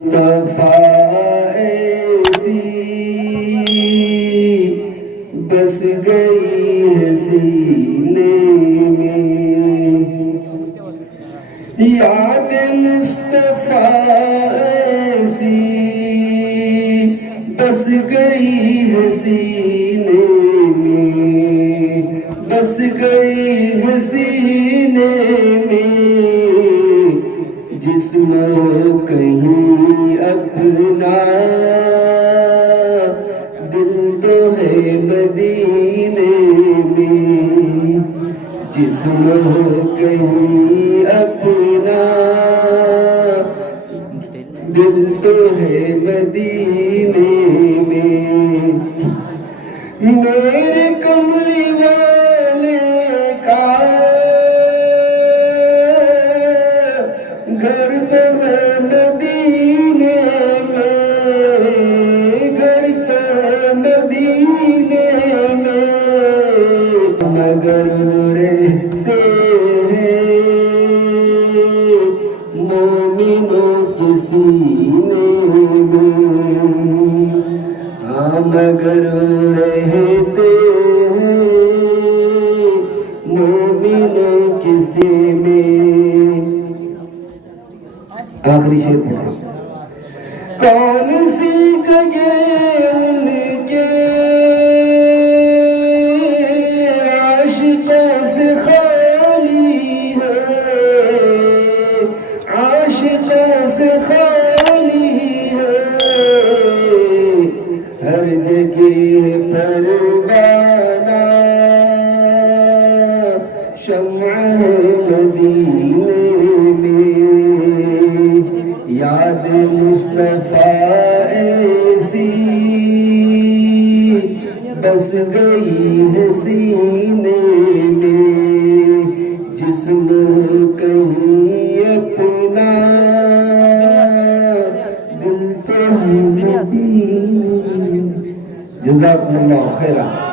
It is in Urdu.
ایسی بس گئی ہے سینے میں، یاد مصطفیٰ ایسی بس گئی ہے سینے میں، بس گئی ہے سینے میں، جسم کہیں اپنا دل تو ہے مدینے میں، جسم کہیں اپنا دل تو ہے مدینے میں، میرے کملی والے کا گھر تو ہے مدینے میں، گھر تو ہے مدینے میں، مگر رہتے ہیں مومنوں کے سینے میں، ہاں مگر رہتے ہیں مومنوں کے سینے میں۔ آخری شعر پڑھو۔ کون سی جگہ ان کے عاشقوں سے خالی ہے، عاشقوں سے خالی ہے، ہر جگہ پروانہ شمع ہے مدینے میں، یاد مصطفیٰ ایسی بس گئی ہے سینے میں، جسم کہیں اپنا دل تو ہے مدینے۔ جزاکم اللہ خیرا۔